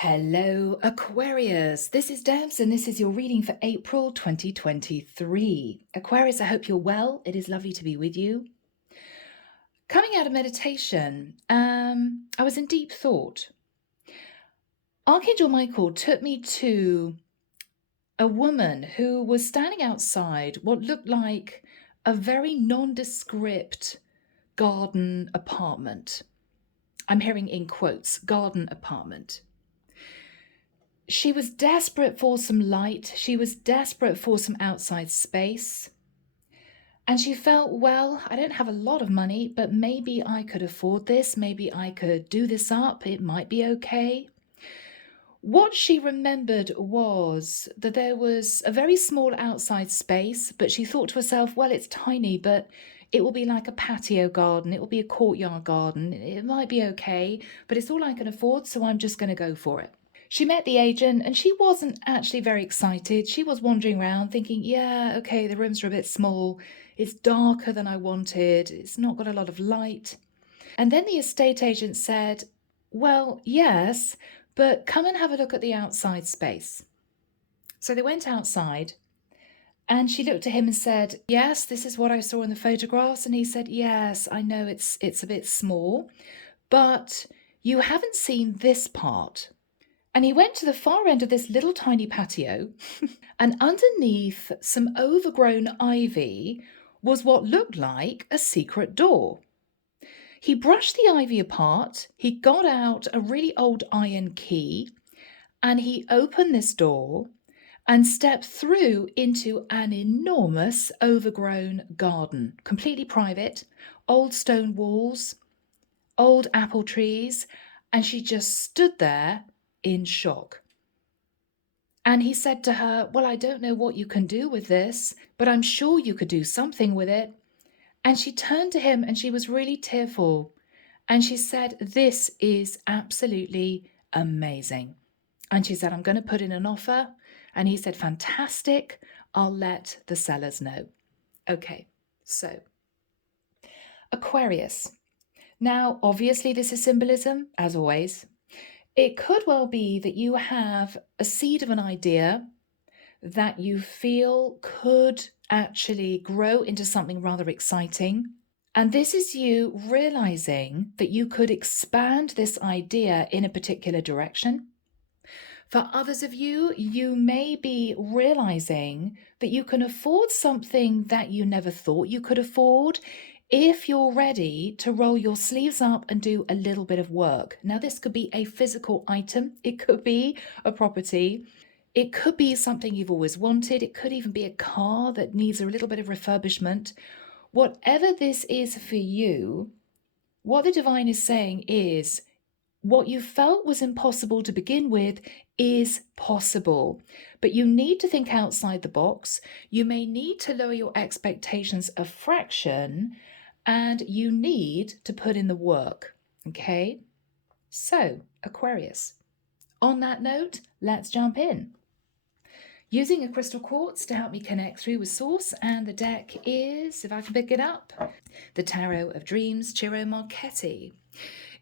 Hello, Aquarius. This is Debs, and this is your reading for April 2023. Aquarius, I hope you're well. It is lovely to be with you. Coming out of meditation, I was in deep thought. Archangel Michael took me to a woman who was standing outside what looked like a very nondescript garden apartment. I'm hearing in quotes, garden apartment. She was desperate for some light. She was desperate for some outside space. And she felt, well, I don't have a lot of money, but maybe I could afford this. Maybe I could do this up. It might be okay. What she remembered was that there was a very small outside space, but she thought to herself, well, it's tiny, but it will be like a patio garden. It will be a courtyard garden. It might be okay, but it's all I can afford, so I'm just going to go for it. She met the agent and she wasn't actually very excited. She was wandering around thinking, yeah, okay, the rooms are a bit small. It's darker than I wanted. It's not got a lot of light. And then the estate agent said, well, yes, but come and have a look at the outside space. So they went outside and she looked at him and said, yes, this is what I saw in the photographs. And he said, yes, I know it's a bit small, but you haven't seen this part. And he went to the far end of this little tiny patio, and underneath some overgrown ivy was what looked like a secret door. He brushed the ivy apart, he got out a really old iron key, and he opened this door and stepped through into an enormous overgrown garden, completely private, old stone walls, old apple trees, and she just stood there in shock. And he said to her, well, I don't know what you can do with this, but I'm sure you could do something with it. And she turned to him and she was really tearful. And she said, this is absolutely amazing. And she said, I'm going to put in an offer. And he said, fantastic. I'll let the sellers know. Okay, so Aquarius. Now, obviously, this is symbolism, as always. It could well be that you have a seed of an idea that you feel could actually grow into something rather exciting. And this is you realizing that you could expand this idea in a particular direction. For others of you, you may be realizing that you can afford something that you never thought you could afford if you're ready to roll your sleeves up and do a little bit of work. Now, this could be a physical item. It could be a property. It could be something you've always wanted. It could even be a car that needs a little bit of refurbishment. Whatever this is for you, what the divine is saying is what you felt was impossible to begin with is possible, but you need to think outside the box. You may need to lower your expectations a fraction, and you need to put in the work, okay? So, Aquarius, on that note, let's jump in. Using a crystal quartz to help me connect through with Source, and the deck is, if I can pick it up, the Tarot of Dreams, Ciro Marchetti.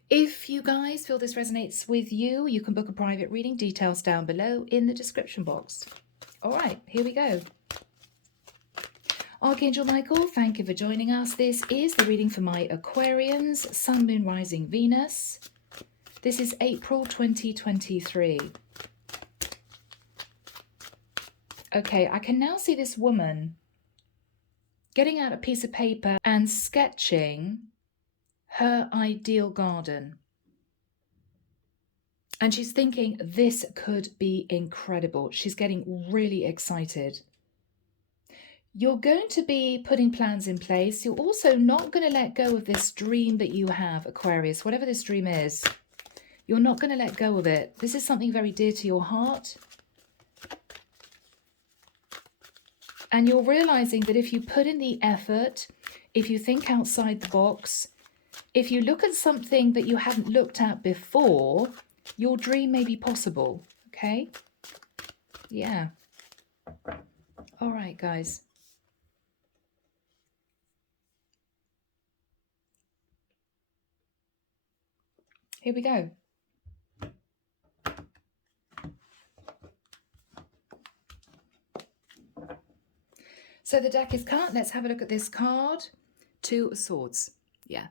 If you guys feel this resonates with you, you can book a private reading, details down below in the description box. All right, here we go. Archangel Michael, thank you for joining us. This is the reading for my Aquarians, Sun, Moon, Rising, Venus. This is April 2023. Okay, I can now see this woman getting out a piece of paper and sketching her ideal garden. And she's thinking, this could be incredible. She's getting really excited. You're going to be putting plans in place. You're also not going to let go of this dream that you have, Aquarius, whatever this dream is. You're not going to let go of it. This is something very dear to your heart. And you're realizing that if you put in the effort, if you think outside the box, if you look at something that you hadn't looked at before, your dream may be possible, okay? Yeah. All right, guys. Here we go. So the deck is cut. Let's have a look at this card. Two of Swords. Yeah.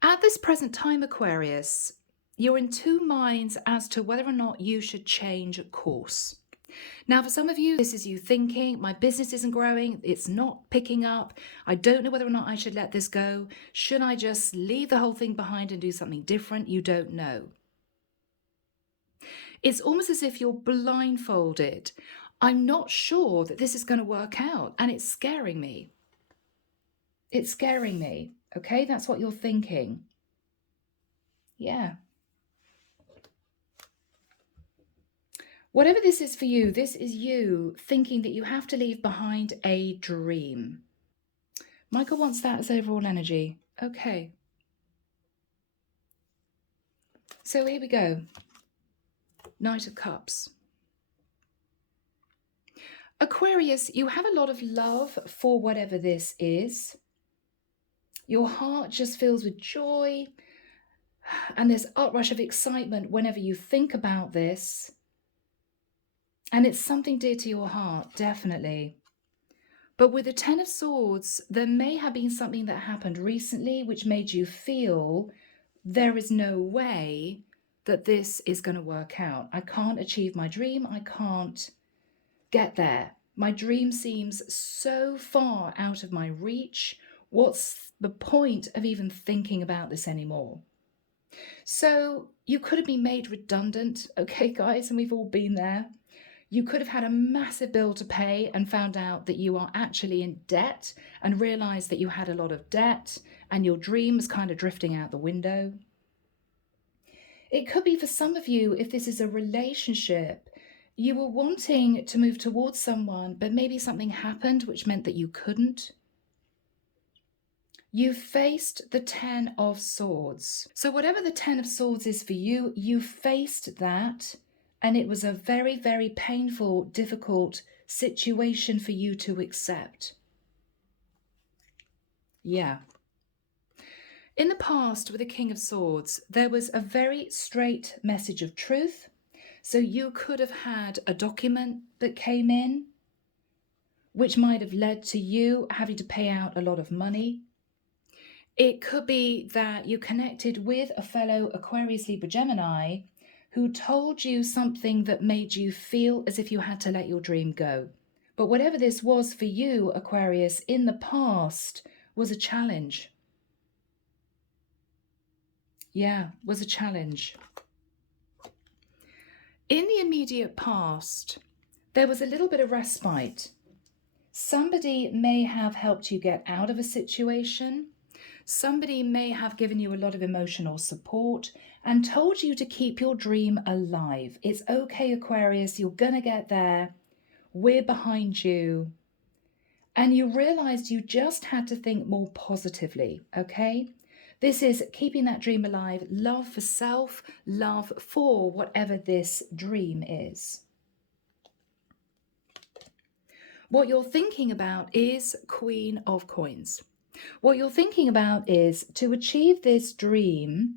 At this present time, Aquarius, you're in two minds as to whether or not you should change course. Now, for some of you, this is you thinking, my business isn't growing, it's not picking up, I don't know whether or not I should let this go. Should I just leave the whole thing behind and do something different? You don't know. It's almost as if you're blindfolded. I'm not sure that this is going to work out, and it's scaring me. It's scaring me, okay? That's what you're thinking. Yeah. Whatever this is for you, this is you thinking that you have to leave behind a dream. Michael wants that as overall energy. Okay. So here we go. Knight of Cups. Aquarius, you have a lot of love for whatever this is. Your heart just fills with joy, and there's uprush of excitement whenever you think about this. And it's something dear to your heart, definitely. But with the Ten of Swords, there may have been something that happened recently which made you feel there is no way that this is going to work out. I can't achieve my dream. I can't get there. My dream seems so far out of my reach. What's the point of even thinking about this anymore? So you could have been made redundant, okay, guys, and we've all been there. You could have had a massive bill to pay and found out that you are actually in debt and realized that you had a lot of debt and your dream was kind of drifting out the window. It could be for some of you, if this is a relationship, you were wanting to move towards someone, but maybe something happened which meant that you couldn't. You faced the Ten of Swords. So whatever the Ten of Swords is for you, you faced that. And it was a very, very painful, difficult situation for you to accept. Yeah. In the past, with the King of Swords, there was a very straight message of truth. So you could have had a document that came in, which might have led to you having to pay out a lot of money. It could be that you connected with a fellow Aquarius, Libra, Gemini, who told you something that made you feel as if you had to let your dream go. But whatever this was for you, Aquarius, in the past was a challenge. Yeah, was a challenge. In the immediate past, there was a little bit of respite. Somebody may have helped you get out of a situation. Somebody may have given you a lot of emotional support and told you to keep your dream alive. It's okay, Aquarius, you're going to get there. We're behind you. And you realized you just had to think more positively, okay? This is keeping that dream alive, love for self, love for whatever this dream is. What you're thinking about is Queen of Coins. What you're thinking about is, to achieve this dream,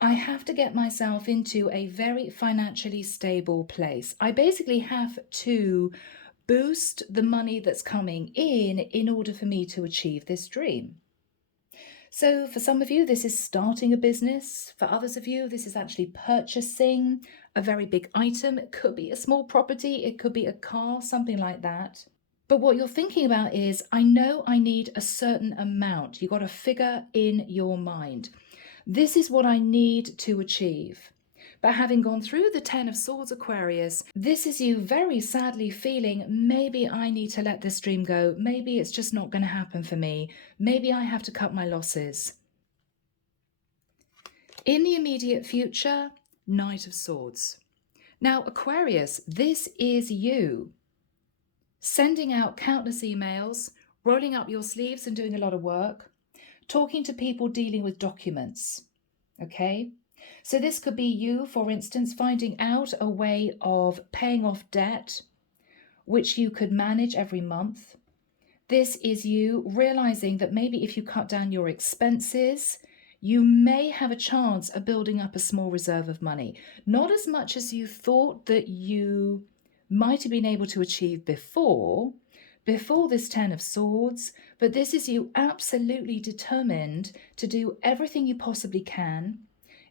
I have to get myself into a very financially stable place. I basically have to boost the money that's coming in order for me to achieve this dream. So for some of you, this is starting a business. For others of you, this is actually purchasing a very big item. It could be a small property, it could be a car, something like that. But what you're thinking about is, I know I need a certain amount. You've got a figure in your mind. This is what I need to achieve. But having gone through the Ten of Swords, Aquarius, this is you very sadly feeling, maybe I need to let this dream go. Maybe it's just not going to happen for me. Maybe I have to cut my losses. In the immediate future, Knight of Swords. Now, Aquarius, this is you sending out countless emails, rolling up your sleeves and doing a lot of work, talking to people, dealing with documents, okay? So this could be you, for instance, finding out a way of paying off debt, which you could manage every month. This is you realizing that maybe if you cut down your expenses, you may have a chance of building up a small reserve of money. Not as much as you thought that you might have been able to achieve before, before this Ten of Swords, but this is you absolutely determined to do everything you possibly can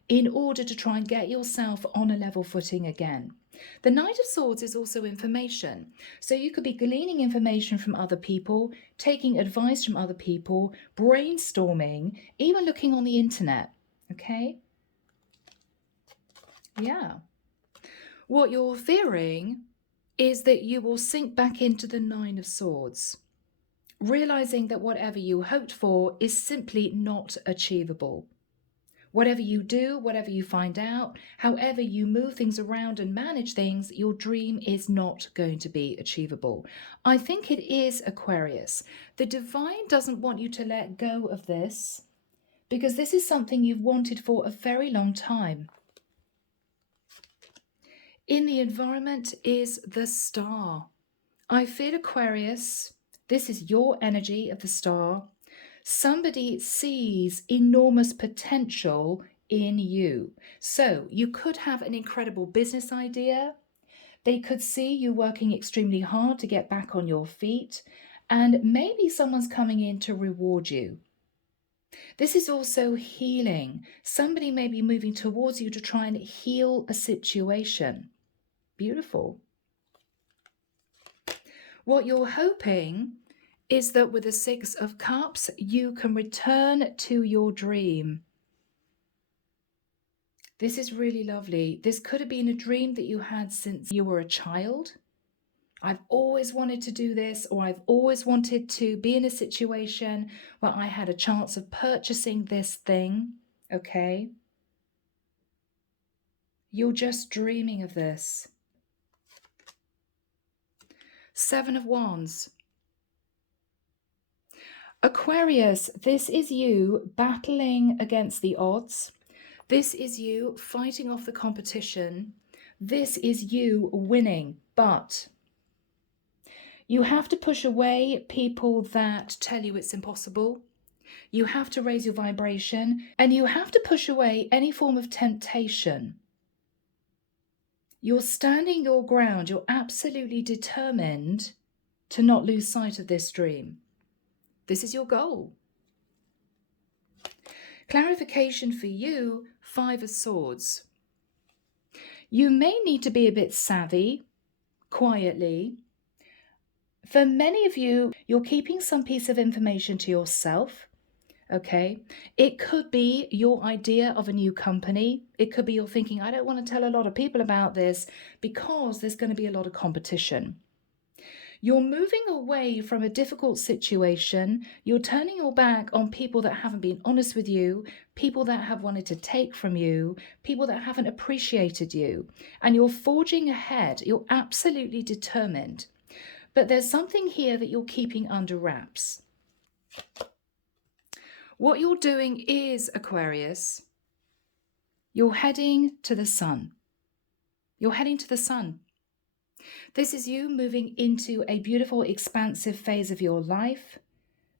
in order to try and get yourself on a level footing again. The Knight of Swords is also information. So you could be gleaning information from other people, taking advice from other people, brainstorming, even looking on the internet. Okay? Yeah. What you're fearing is that you will sink back into the Nine of Swords, realizing that whatever you hoped for is simply not achievable. Whatever you do, whatever you find out, however you move things around and manage things, your dream is not going to be achievable. I think it is, Aquarius. The divine doesn't want you to let go of this because this is something you've wanted for a very long time. In the environment is the star. I feel, Aquarius, this is your energy of the star. Somebody sees enormous potential in you. So you could have an incredible business idea. They could see you working extremely hard to get back on your feet, and maybe someone's coming in to reward you. This is also healing. Somebody may be moving towards you to try and heal a situation. Beautiful. What you're hoping is that with the Six of Cups, you can return to your dream. This is really lovely. This could have been a dream that you had since you were a child. I've always wanted to do this, or I've always wanted to be in a situation where I had a chance of purchasing this thing. Okay? You're just dreaming of this. Seven of Wands. Aquarius, this is you battling against the odds. This is you fighting off the competition. This is you winning, but you have to push away people that tell you it's impossible. You have to raise your vibration, and you have to push away any form of temptation. You're standing your ground. You're absolutely determined to not lose sight of this dream. This is your goal. Clarification for you, Five of Swords. You may need to be a bit savvy, quietly. For many of you, you're keeping some piece of information to yourself. Okay, it could be your idea of a new company. It could be you're thinking, I don't want to tell a lot of people about this because there's going to be a lot of competition. You're moving away from a difficult situation. You're turning your back on people that haven't been honest with you, people that have wanted to take from you, people that haven't appreciated you, and you're forging ahead. You're absolutely determined. But there's something here that you're keeping under wraps. What you're doing is, Aquarius, you're heading to the sun. You're heading to the sun. This is you moving into a beautiful, expansive phase of your life.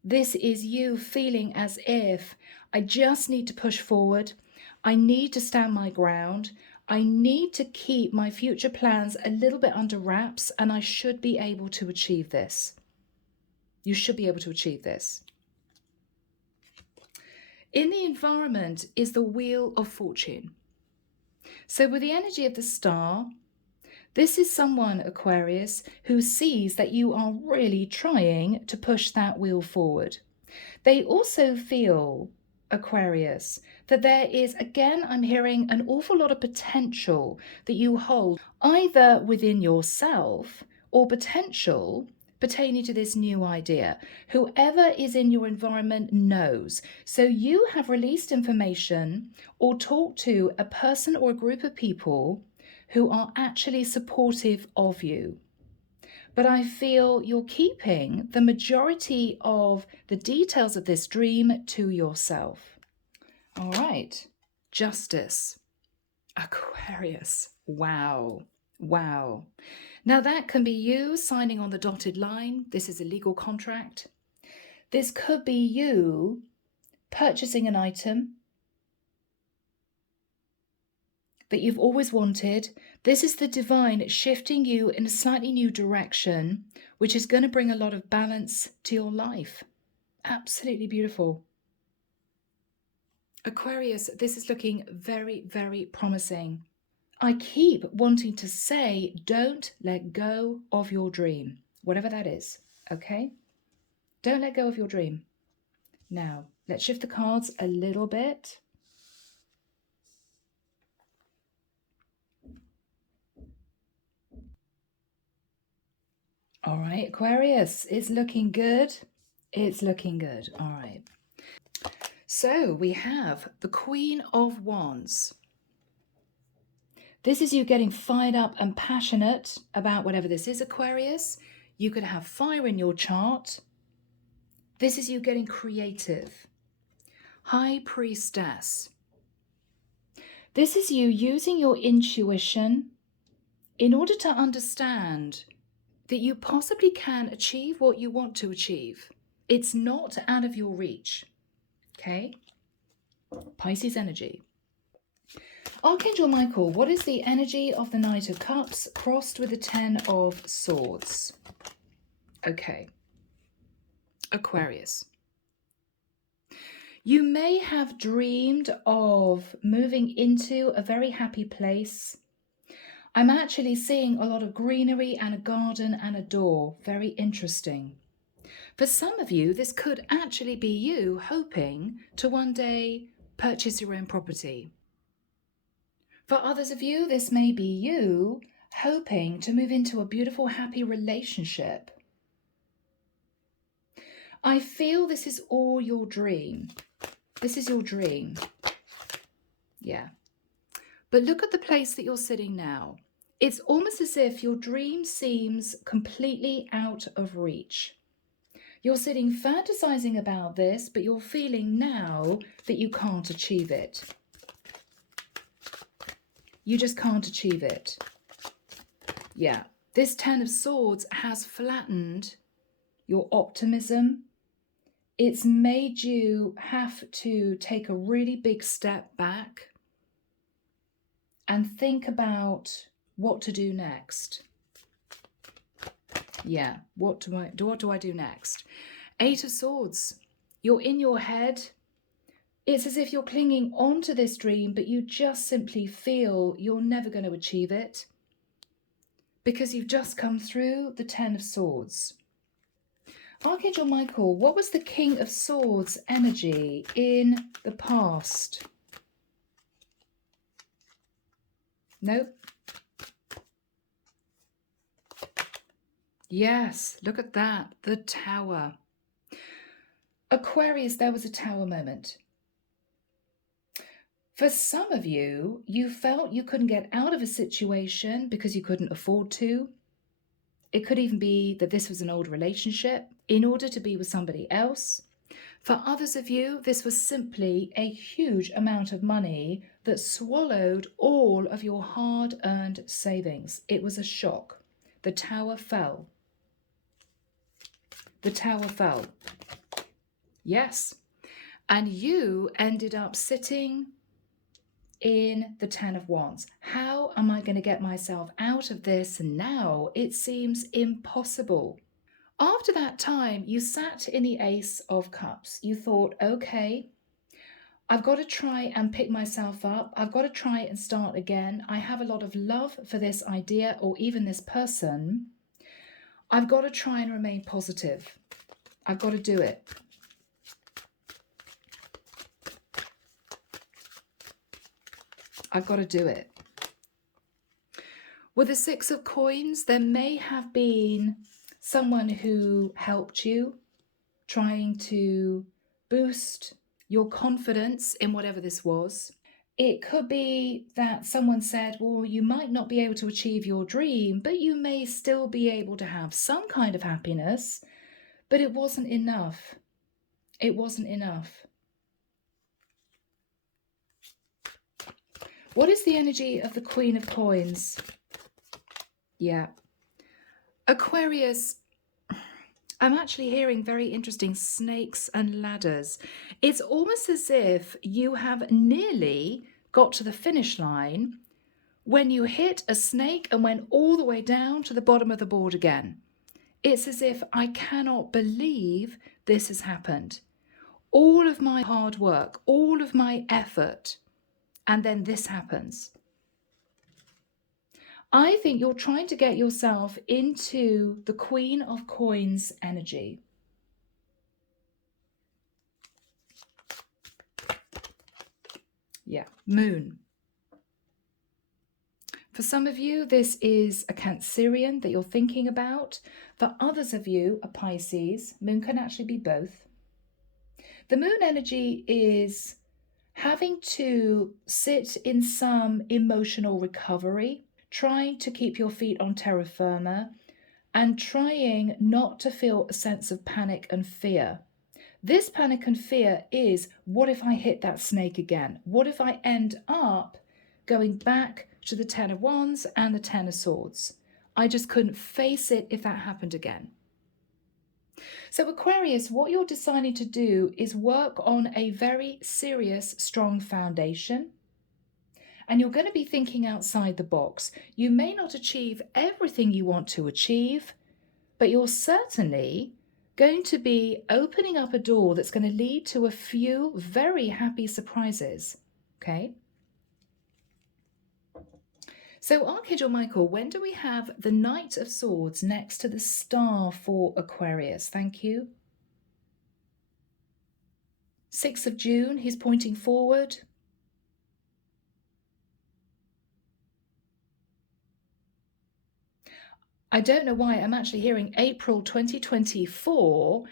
This is you feeling as if I just need to push forward. I need to stand my ground. I need to keep my future plans a little bit under wraps, and I should be able to achieve this. You should be able to achieve this. In the environment is the Wheel of Fortune. So with the energy of the star, this is someone, Aquarius, who sees that you are really trying to push that wheel forward. They also feel, Aquarius, that there is, again, I'm hearing an awful lot of potential that you hold either within yourself or potential pertaining to this new idea. Whoever is in your environment knows. So you have released information or talked to a person or a group of people who are actually supportive of you. But I feel you're keeping the majority of the details of this dream to yourself. All right, Justice, Aquarius. Wow, wow. Now that can be you signing on the dotted line. This is a legal contract. This could be you purchasing an item. that you've always wanted. This is the divine shifting you in a slightly new direction, which is going to bring a lot of balance to your life. Absolutely beautiful. Aquarius, this is looking very, very promising. I keep wanting to say, don't let go of your dream, whatever that is, okay? Don't let go of your dream. Now, let's shift the cards a little bit. All right, Aquarius, it's looking good. It's looking good. All right. So we have the Queen of Wands. This is you getting fired up and passionate about whatever this is, Aquarius. You could have fire in your chart. This is you getting creative. High Priestess. This is you using your intuition in order to understand that you possibly can achieve what you want to achieve. It's not out of your reach, okay? Pisces energy. Archangel Michael, what is the energy of the Knight of Cups crossed with the Ten of Swords? Okay. Aquarius. You may have dreamed of moving into a very happy place. I'm actually seeing a lot of greenery and a garden and a door. Very interesting. For some of you, this could actually be you hoping to one day purchase your own property. For others of you, this may be you hoping to move into a beautiful, happy relationship. I feel this is all your dream. This is your dream. Yeah. But look at the place that you're sitting now. It's almost as if your dream seems completely out of reach. You're sitting fantasizing about this, but you're feeling now that you can't achieve it. You just can't achieve it. Yeah. This Ten of Swords has flattened your optimism. It's made you have to take a really big step back and think about what to do next. Yeah, what do I do next? Eight of Swords. You're in your head. It's as if you're clinging on to this dream, but you just simply feel you're never going to achieve it because you've just come through the Ten of Swords. Archangel Michael, what was the King of Swords energy in the past? Nope. Yes, look at that, the Tower. Aquarius, there was a Tower moment. For some of you, you felt you couldn't get out of a situation because you couldn't afford to. It could even be that this was an old relationship in order to be with somebody else. For others of you, this was simply a huge amount of money that swallowed all of your hard-earned savings. It was a shock. The Tower fell. The Tower fell. Yes. And you ended up sitting in the Ten of Wands. How am I going to get myself out of this now? It seems impossible. After that time, you sat in the Ace of Cups. You thought, okay, I've got to try and pick myself up. I've got to try and start again. I have a lot of love for this idea or even this person. I've got to try and remain positive. I've got to do it. I've got to do it. With the Six of Coins, there may have been someone who helped you, trying to boost your confidence in whatever this was. It could be that someone said, well, you might not be able to achieve your dream, but you may still be able to have some kind of happiness, but it wasn't enough. It wasn't enough. What is the energy of the Queen of Coins? Yeah. Aquarius, I'm actually hearing very interesting snakes and ladders. It's almost as if you have nearly got to the finish line when you hit a snake and went all the way down to the bottom of the board again. It's as if I cannot believe this has happened. All of my hard work, all of my effort, and then this happens. I think you're trying to get yourself into the Queen of Coins energy. Yeah, Moon. For some of you, this is a Cancerian that you're thinking about. For others of you, a Pisces. Moon can actually be both. The Moon energy is having to sit in some emotional recovery, trying to keep your feet on terra firma, and trying not to feel a sense of panic and fear. This panic and fear is, what if I hit that snake again? What if I end up going back to the Ten of Wands and the Ten of Swords? I just couldn't face it if that happened again. So Aquarius, what you're deciding to do is work on a very serious, strong foundation. And you're going to be thinking outside the box. You may not achieve everything you want to achieve, but you're certainly going to be opening up a door that's going to lead to a few very happy surprises. Okay? So Archangel Michael, when do we have the Knight of Swords next to the star for Aquarius? Thank you. 6th of June, he's pointing forward. I don't know why I'm actually hearing April 2024,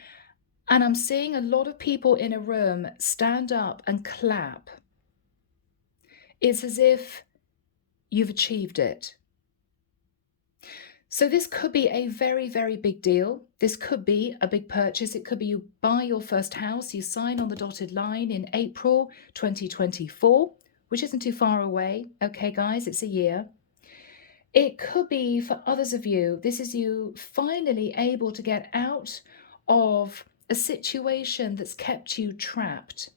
and I'm seeing a lot of people in a room stand up and clap. It's as if you've achieved it. So this could be a very, very big deal. This could be a big purchase. It could be you buy your first house, you sign on the dotted line in April 2024, which isn't too far away. Okay, guys, it's a year. It could be, for others of you, this is you finally able to get out of a situation that's kept you trapped.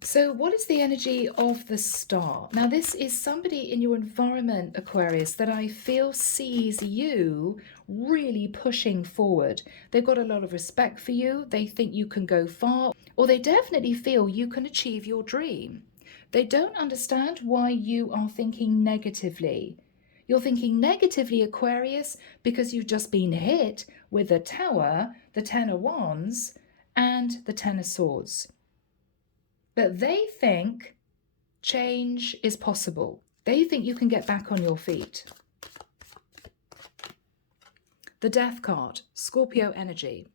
So what is the energy of the star? Now, this is somebody in your environment, Aquarius, that I feel sees you really pushing forward. They've got a lot of respect for you. They think you can go far, or they definitely feel you can achieve your dream. They don't understand why you are thinking negatively. You're thinking negatively, Aquarius, because you've just been hit with the Tower, the Ten of Wands, and the Ten of Swords. But they think change is possible. They think you can get back on your feet. The Death card, Scorpio energy.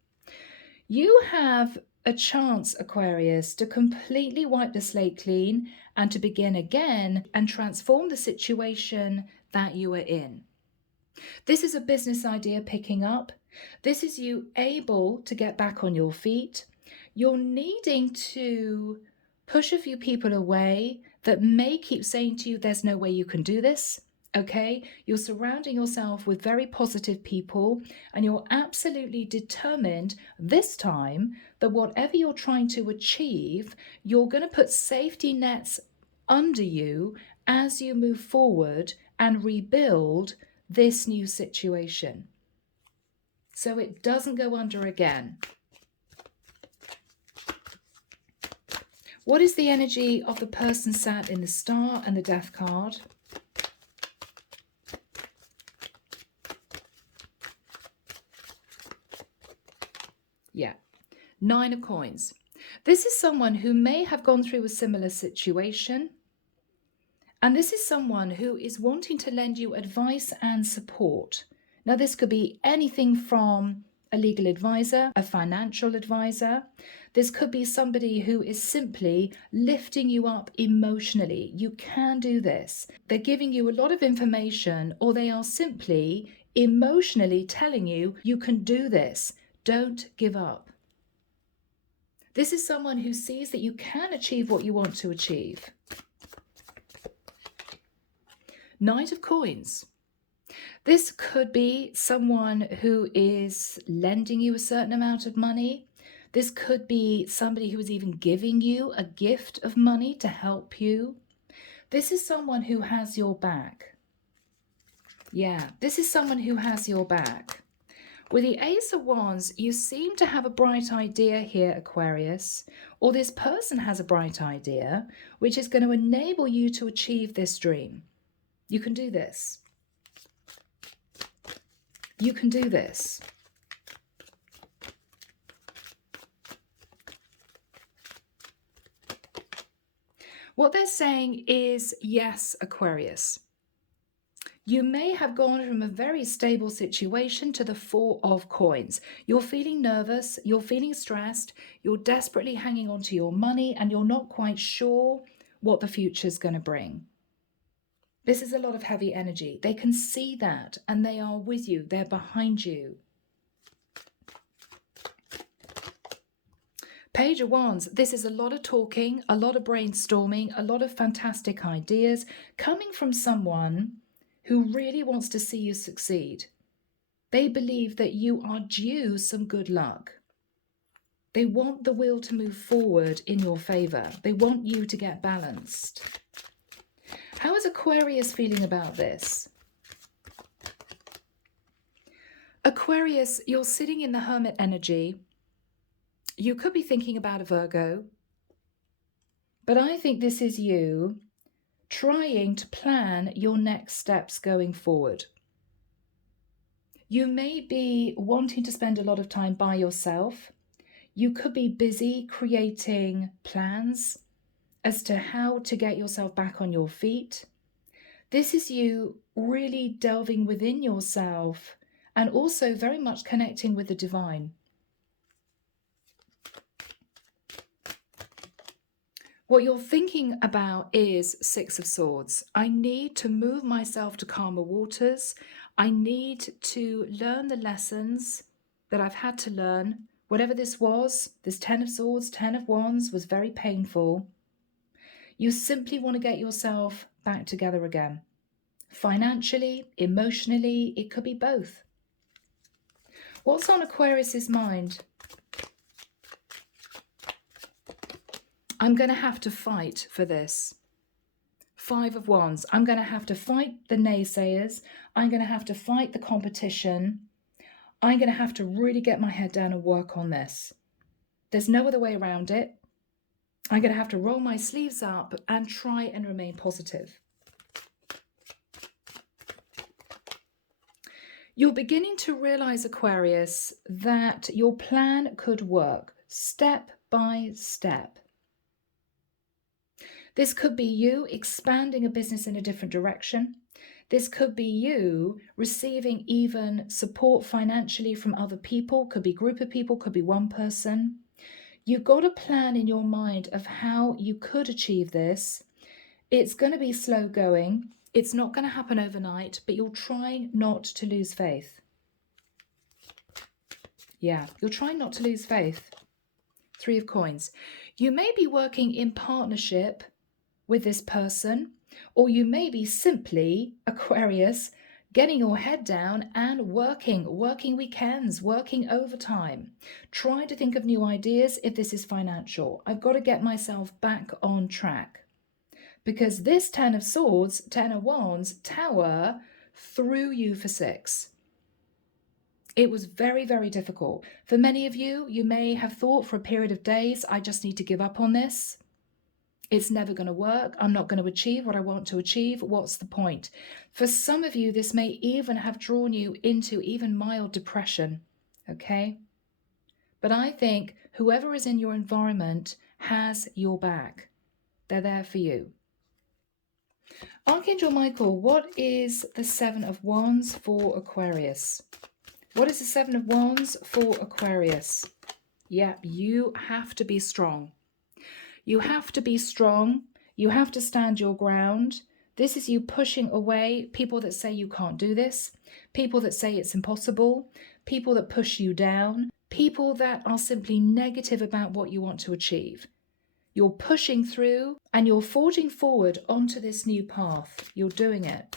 You have a chance, Aquarius, to completely wipe the slate clean and to begin again and transform the situation that you are in. This is a business idea picking up. This is you able to get back on your feet. You're needing to push a few people away that may keep saying to you, there's no way you can do this. Okay, you're surrounding yourself with very positive people, and you're absolutely determined this time that whatever you're trying to achieve, you're going to put safety nets under you as you move forward and rebuild this new situation, so it doesn't go under again. What is the energy of the person sat in the star and the Death card? Yeah, 9 of coins. This is someone who may have gone through a similar situation. And this is someone who is wanting to lend you advice and support. Now, this could be anything from a legal advisor, a financial advisor. This could be somebody who is simply lifting you up emotionally. You can do this. They're giving you a lot of information, or they are simply emotionally telling you, you can do this. Don't give up. This is someone who sees that you can achieve what you want to achieve. Knight of coins. This could be someone who is lending you a certain amount of money. This could be somebody who is even giving you a gift of money to help you. This is someone who has your back. Yeah, this is someone who has your back. With the Ace of Wands, you seem to have a bright idea here, Aquarius, or this person has a bright idea, which is going to enable you to achieve this dream. You can do this. You can do this. What they're saying is, yes, Aquarius. You may have gone from a very stable situation to the Four of Coins. You're feeling nervous, you're feeling stressed, you're desperately hanging on to your money, and you're not quite sure what the future's going to bring. This is a lot of heavy energy. They can see that, and they are with you. They're behind you. Page of Wands, this is a lot of talking, a lot of brainstorming, a lot of fantastic ideas coming from someone who really wants to see you succeed. They believe that you are due some good luck. They want the wheel to move forward in your favor. They want you to get balanced. How is Aquarius feeling about this? Aquarius, you're sitting in the Hermit energy. You could be thinking about a Virgo, but I think this is you trying to plan your next steps going forward. You may be wanting to spend a lot of time by yourself. You could be busy creating plans as to how to get yourself back on your feet. This is you really delving within yourself and also very much connecting with the divine. What you're thinking about is Six of Swords. I need to move myself to calmer waters. I need to learn the lessons that I've had to learn. Whatever this was, this Ten of Swords, Ten of Wands was very painful. You simply want to get yourself back together again. Financially, emotionally, it could be both. What's on Aquarius's mind? I'm going to have to fight for this. Five of Wands. I'm going to have to fight the naysayers. I'm going to have to fight the competition. I'm going to have to really get my head down and work on this. There's no other way around it. I'm going to have to roll my sleeves up and try and remain positive. You're beginning to realize, Aquarius, that your plan could work step by step. This could be you expanding a business in a different direction. This could be you receiving even support financially from other people, could be a group of people, could be one person. You've got a plan in your mind of how you could achieve this. It's going to be slow going. It's not going to happen overnight, but you're trying not to lose faith. Yeah, you're trying not to lose faith. Three of Coins. You may be working in partnership with this person, or you may be simply, Aquarius, getting your head down and working weekends, working overtime, trying to think of new ideas if this is financial. I've got to get myself back on track. Because this Ten of Swords, Ten of Wands, Tower threw you for six. It was very, very difficult. For many of you, you may have thought for a period of days, I just need to give up on this. It's never going to work. I'm not going to achieve what I want to achieve. What's the point? For some of you, this may even have drawn you into even mild depression, okay? But I think whoever is in your environment has your back. They're there for you. Archangel Michael, what is the Seven of Wands for Aquarius? What is the Seven of Wands for Aquarius? Yeah, you have to be strong. You have to be strong. You have to stand your ground. This is you pushing away people that say you can't do this, people that say it's impossible, people that push you down, people that are simply negative about what you want to achieve. You're pushing through and you're forging forward onto this new path. You're doing it.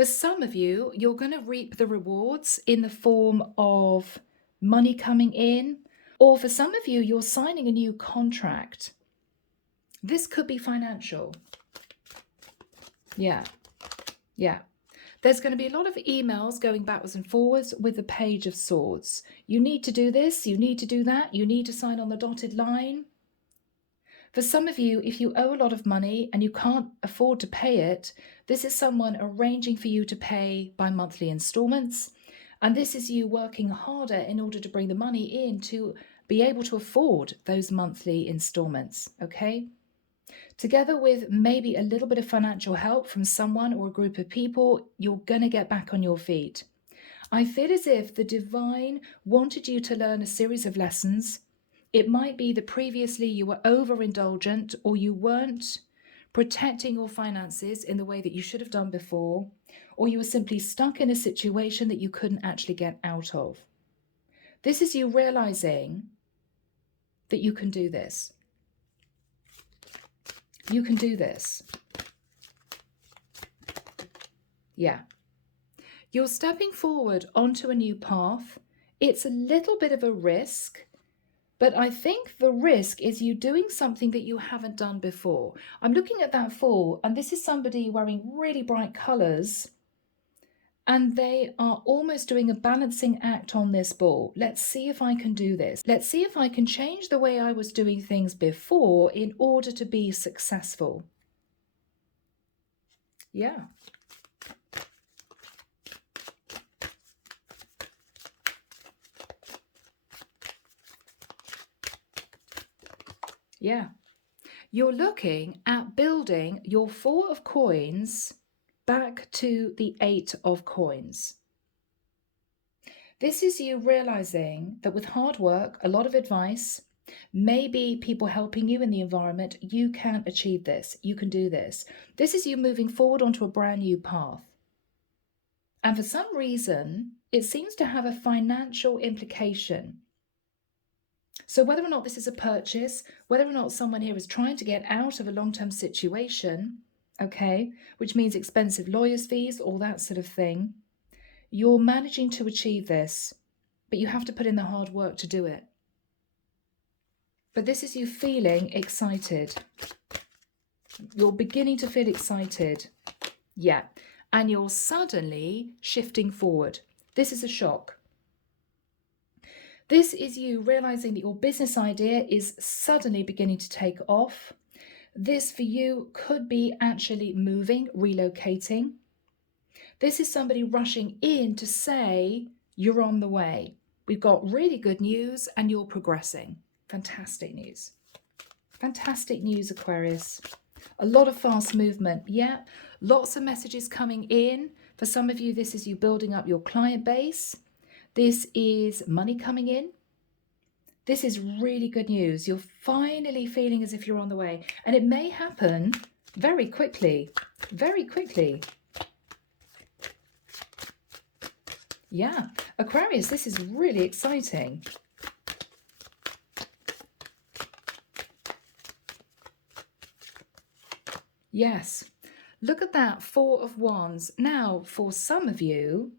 For some of you, you're going to reap the rewards in the form of money coming in, or for some of you, you're signing a new contract. This could be financial. Yeah. There's going to be a lot of emails going backwards and forwards with the Page of Swords. You need to do this, you need to do that, you need to sign on the dotted line. For some of you, if you owe a lot of money and you can't afford to pay it, this is someone arranging for you to pay by monthly installments. And this is you working harder in order to bring the money in to be able to afford those monthly installments, okay? Together with maybe a little bit of financial help from someone or a group of people, you're going to get back on your feet. I feel as if the divine wanted you to learn a series of lessons. It might be that previously you were overindulgent or you weren't protecting your finances in the way that you should have done before, or you were simply stuck in a situation that you couldn't actually get out of. This is you realizing that you can do this. You can do this. Yeah. You're stepping forward onto a new path. It's a little bit of a risk, but I think the risk is you doing something that you haven't done before. I'm looking at that Fool, and this is somebody wearing really bright colors, and they are almost doing a balancing act on this ball. Let's see if I can do this. Let's see if I can change the way I was doing things before in order to be successful. Yeah. Yeah. You're looking at building your 4 of coins back to the 8 of coins. This is you realizing that with hard work, a lot of advice, maybe people helping you in the environment, you can achieve this. You can do this. This is you moving forward onto a brand new path. And for some reason, it seems to have a financial implication. So whether or not this is a purchase, whether or not someone here is trying to get out of a long-term situation, okay, which means expensive lawyers' fees, all that sort of thing, you're managing to achieve this, but you have to put in the hard work to do it. But this is you feeling excited. You're beginning to feel excited. Yeah. And you're suddenly shifting forward. This is a shock. This is you realizing that your business idea is suddenly beginning to take off. This for you could be actually moving, relocating. This is somebody rushing in to say, you're on the way. We've got really good news and you're progressing. Fantastic news. Fantastic news, Aquarius. A lot of fast movement. Yeah, lots of messages coming in. For some of you, this is you building up your client base. This is money coming in. This is really good news. You're finally feeling as if you're on the way. And it may happen very quickly. Very quickly. Yeah. Aquarius, this is really exciting. Yes. Look at that 4 of Wands. Now, for some of you,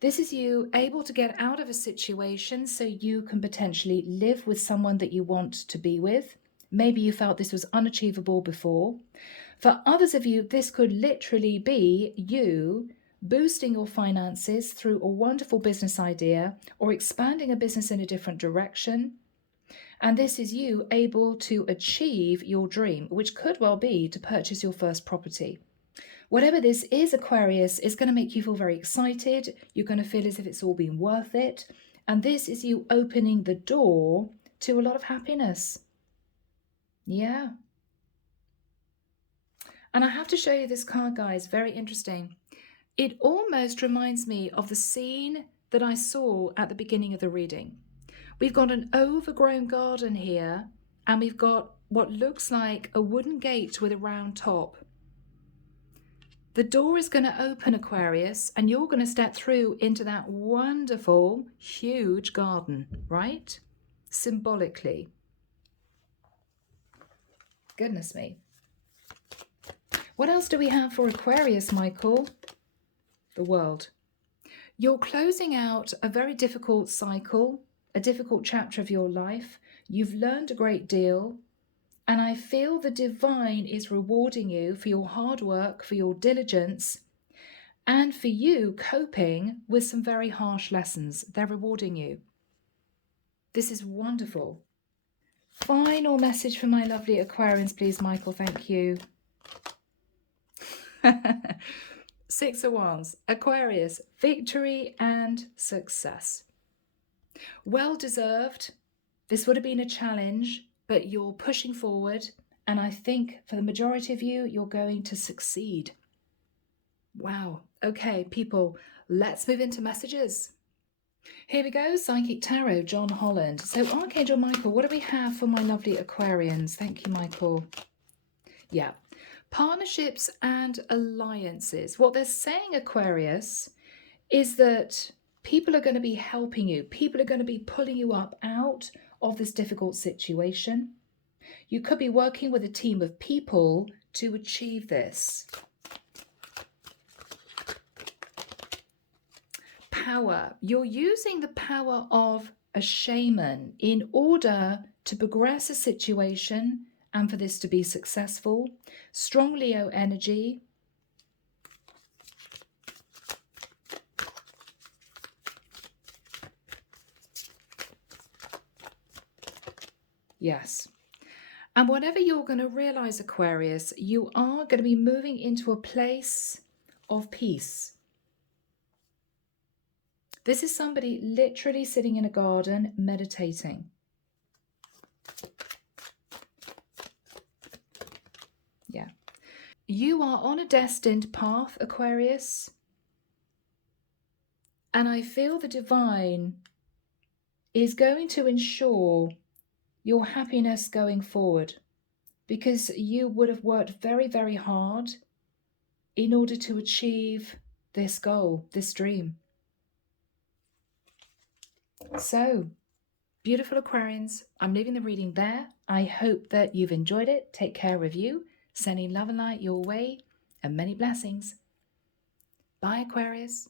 this is you able to get out of a situation so you can potentially live with someone that you want to be with. Maybe you felt this was unachievable before. For others of you, this could literally be you boosting your finances through a wonderful business idea or expanding a business in a different direction. And this is you able to achieve your dream, which could well be to purchase your first property. Whatever this is, Aquarius, is going to make you feel very excited. You're going to feel as if it's all been worth it. And this is you opening the door to a lot of happiness. Yeah. And I have to show you this card, guys. Very interesting. It almost reminds me of the scene that I saw at the beginning of the reading. We've got an overgrown garden here, and we've got what looks like a wooden gate with a round top. The door is going to open, Aquarius, and you're going to step through into that wonderful, huge garden, right? Symbolically. Goodness me. What else do we have for Aquarius, Michael? the world. You're closing out a very difficult cycle, a difficult chapter of your life. You've learned a great deal, and I feel the divine is rewarding you for your hard work, for your diligence, and for you coping with some very harsh lessons. They're rewarding you. This is wonderful. Final message for my lovely Aquarians, please, Michael. Thank you. 6 of Wands, Aquarius, victory and success. Well deserved. This would have been a challenge, but you're pushing forward. And I think for the majority of you, you're going to succeed. Wow. Okay, people, let's move into messages. Here we go, Psychic Tarot, John Holland. So Archangel Michael, what do we have for my lovely Aquarians? Thank you, Michael. Yeah. Partnerships and alliances. What they're saying, Aquarius, is that people are going to be helping you. People are going to be pulling you up out of this difficult situation. You could be working with a team of people to achieve this. Power. You're using the power of a shaman in order to progress a situation and for this to be successful. Strong Leo energy. Yes. And whatever you're going to realize, Aquarius, you are going to be moving into a place of peace. This is somebody literally sitting in a garden meditating. Yeah. You are on a destined path, Aquarius. And I feel the divine is going to ensure your happiness going forward, because you would have worked very, very hard in order to achieve this goal, this dream. So, beautiful Aquarians, I'm leaving the reading there. I hope that you've enjoyed it. Take care of you. Sending love and light your way and many blessings. Bye, Aquarius.